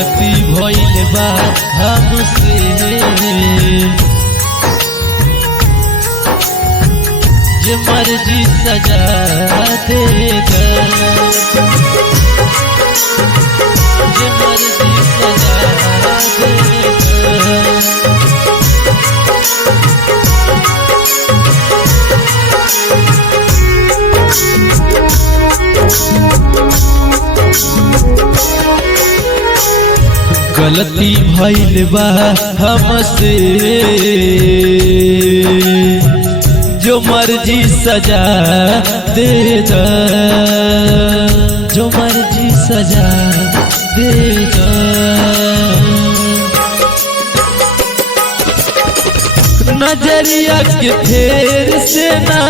गलती भइल बा हमसे, जे मर्जी सजा देगा, जे मर्जी सजा देगा। गलती भइल बा हमसे, जो मर्जी सजा देगा, जो मर्जी सजा देगा। नजरिया के फेर से ना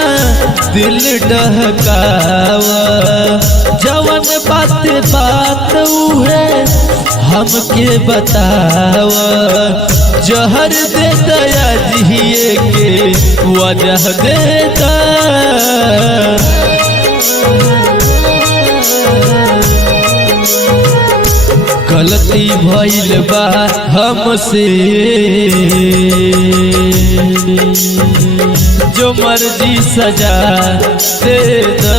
दिल डहकावा, जवन बात बात उहे हमके बतावा, जहर दे दया जिए के वजह देता। गलती भइल बा हमसे, जो मर्जी सजा देता।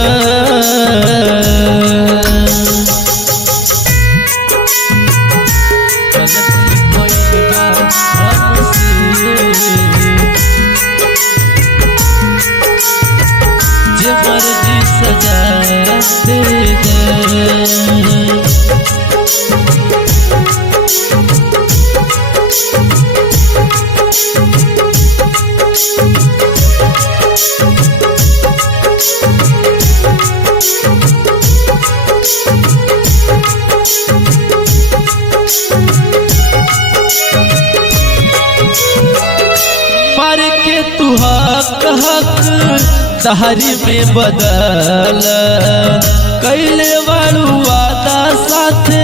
जे मर्जी सजा देगा। मार के तू हक हक दहरी में बदल, कैले वालू वादा साथे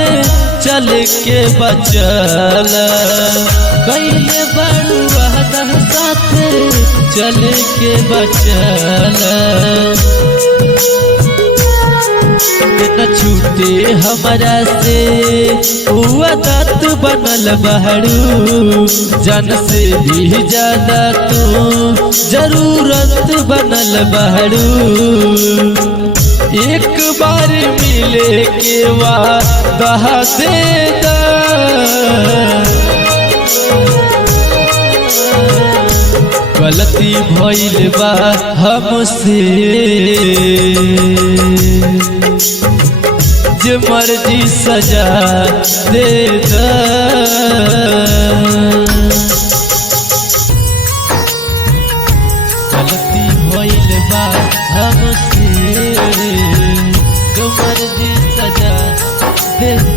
चल के बचल, कैले वालू वादा साथे चल के बचल। न छूटे हमरा से आदत बनल बहरू, जन से भी ज्यादा तू जरूरत बनल बहरू। एक बार मिले के वादा देदा, गलती भइल बा हमसे, जे मर्जी सजा देगा। गलती भइल बा हमसे, जो मर्जी सजा देगा।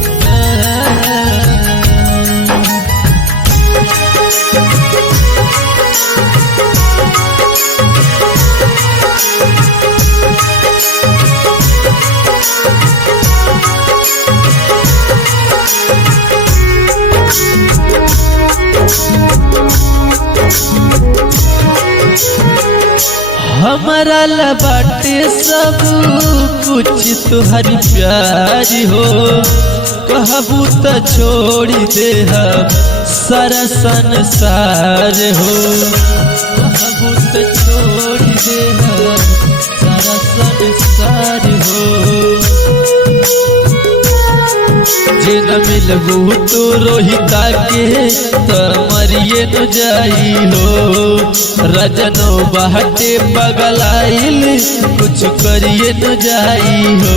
हमारा लबाटे सब कुछ तुहरी प्यार हो, कहबू तो छोड़ी दे सारा संसार हो, कहबू तो छोड़ी दे सारा संसार हो। जे न मिलबू तो रोहिता के तो मरिए न जाई हो, रजनो बाटे पगलाइल कुछ करिए न जाई हो।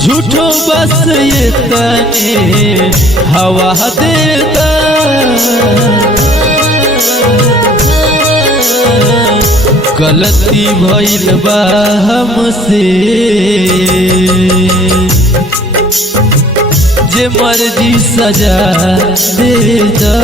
झूठो बस ये तने हवा देता, गलती भइल बा हमसे, जे मर्जी सजा देगा।